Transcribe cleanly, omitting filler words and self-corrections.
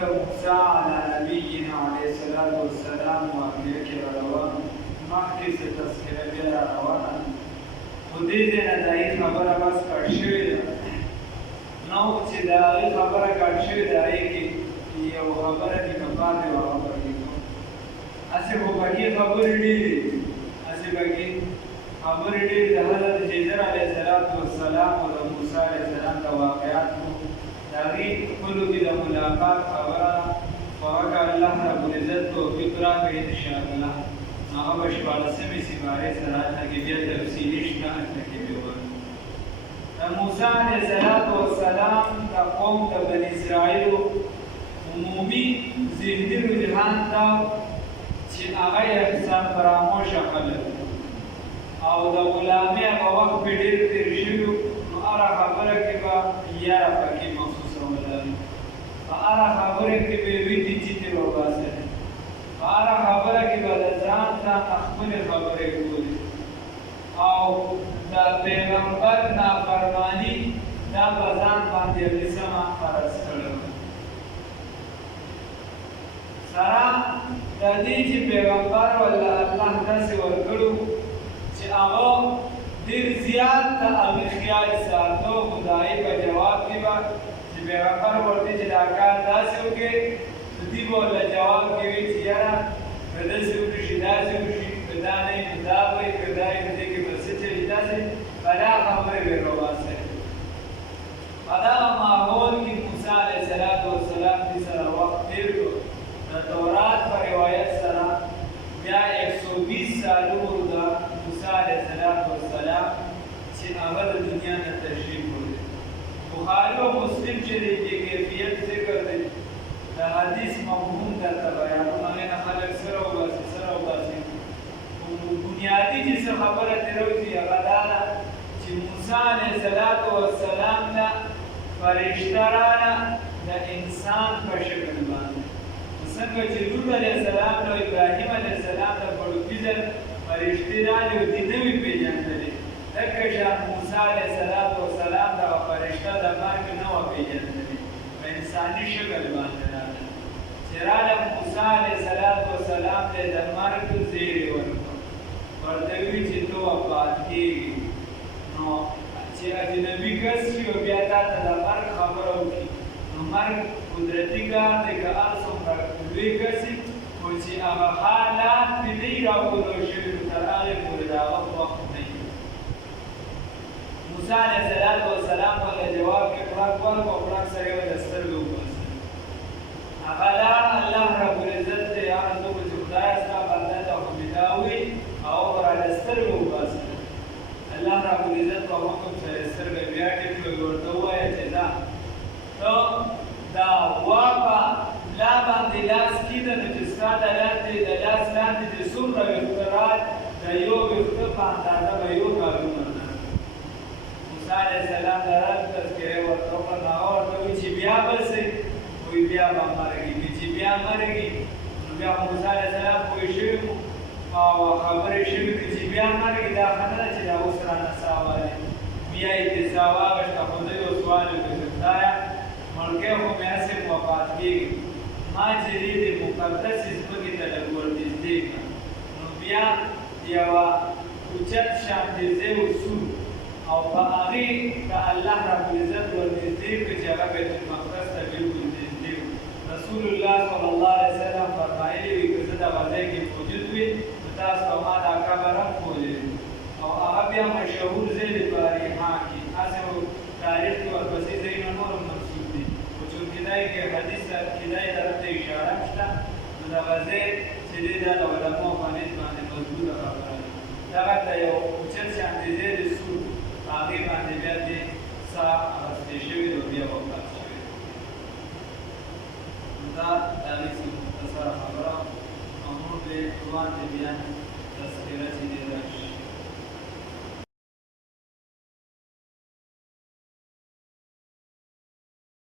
د موسی علی نبینا علیه الصلاة والسلام واقعه کې روان مخکې څه تذکره بیا را روانه خو دې ځای نه د هغې خبره بس کټ شوې ده نو چې د هغې خبره کټ شوې ده هغې کې یو خبره دې که پاتې وه هغه پکې کوم هسې خو پکې خبرې ډېرې هسې پکې خبرې ډېرې د حضرت خضر علیه السلام او د موسی علیه السلام د واقعاتو د هغې خپلو کې د ملاقات خبره خو هغه الله رب العزت توفیق راکړي انشاءالله هغه به شپاړسمې سپارې سره هلته کې بیا تفصیلي شته هلته کې بیا وایو د موسی علیه السلام د قوم د بني اسرائیلو عمومي ذهني رجحان دا چې هغه احسان فراموشه خلک او د غلامۍ هغه وخت پې ډېر تېر شوي نو هره خبره کې به یاره پکې محسوسه ولري په هره خبره کې به یې ویدي جیتې وباسلې په هره خبره کې به د ځان خپلې خبرې کولې او د پیغمبر نافرماني دا په ځان باندې یوې سمه فرض کړې وه سره د دې چې پیغمبر والله الله داسې ورکړو چې هغه ډېر زیات د هغې خیال ساتو خو د هغې په جواب کې به چې پیغمبر ورته چې دا کار داسې وکړې نو دوی به ورله جواب کې وي چې یاره که داسې وشي داسې وشي که دا نه وي نو دا به وي که دا وي نو دې کې به څه چلي داسې په دا خبرې به یې راوباسئ په دغه ماحول کې موسی علیه السلام دې سره وخت تېر کړو د تورات په روایت سره بیا 120 سالو وروسته موسی علیه السلام چې هغه د دنیا نه تشریف وړی بخاري او مسلم چې د دې کیفیت ذکر دی د حدیث مفهوم درته بیانوم هغې نه خلک سره وباسي بنیادي چې څه خبره ترې راوځي هغه دا ده چې موسی علیه السلام نه فرشته راغله د انسان په شکل باندې څنګه چې لوط علیه السلام او ابراهیم علیه السلام د پړوکیزر فرشتې راغلې او دې نه وي پېژندلې دقه شان موسی علیه السلام دغه فرشته د مرګ نه وه پېژندلې په انساني شکل باندې راغله چې راغله موسی علیه السلام ته د مرګ زیری ورکړه ورته ویل چې ته وفات کېږي نو چې اجنبي کس شي او بیا تا ته د مرګ خبره وکړي نو مرګ قدرتي کار دی که هر څومره لوی کس وي خو چې هغه حالات پرې نه وي راوګرول شوي نو تر هغې پورې د هغه وخت نه وي موسی علیه السلام ورله جواب کې پړک ورکړو او پړک سره یې ورله سترګې وباسلې هغه لاړ الله رب العزت ته هغه څوک چې خدایه ستا بنده ته خو مې دا ووایي هغه به راله سترګې وباسلې الله رب العزت په حکم سره یې سترګې بیا ټیټ کړې ورته ووایه چې ته دا واپه لا باندې لاس کېده نو چې ستا د لاس لاندې چې څومره ویښته رات د یو ویښته په اندازه به یو کالونه موسی علیه السلام د رات تذکرې ورته وکړه نو هغه ورته وایي چې بیا به څه وایي بیا به مرګي چې بیا مرګي نو بیا موسی علیه السلام پوه شوي وو او خبرې شوي دي چې بیا مرګي دا ښه نه ده چې دا اوس رانه ساوالې بیا یې دسا واغېسته خو زه یو سوال وکړم چې خدایه مړکۍ خو مې هسې وفات کېږي ما چې دې مقدسې ځمکې ته لږ ورنږدې کړه نو بیا یوه اوچت شانتې ځای وسو او په هغې د الله رب العزت ورنږدې کړه چې هغه بیت المقدس ته بلکل نږدې و رسول الله صلی الله علیه وسلم فرمایلي وي که زه دغه ځای کې موجود وي نو تاسو به ما دا قبر هم ښودلی او هغه بیا مشهور ځای دی په ریحان کې هسې تاریخ کې ورپسې ځایونه نور هم منسوب دي خو چونکې دا یې کې حدیث کې دا یې طرف ته اشاره هم شته نو دغه ځای چې دی دا د علماو په نیت باندې مضبوطه خبره ده دغه ته یو اوچت شانتې ځای دی سور په هغې باندې بیا دې ساه اخیستې شوې ده او بیا وفات شوې ده نو دا د هغې څه مختصره خبره او نور دې عنوان د بیان تذکره چې دی راشي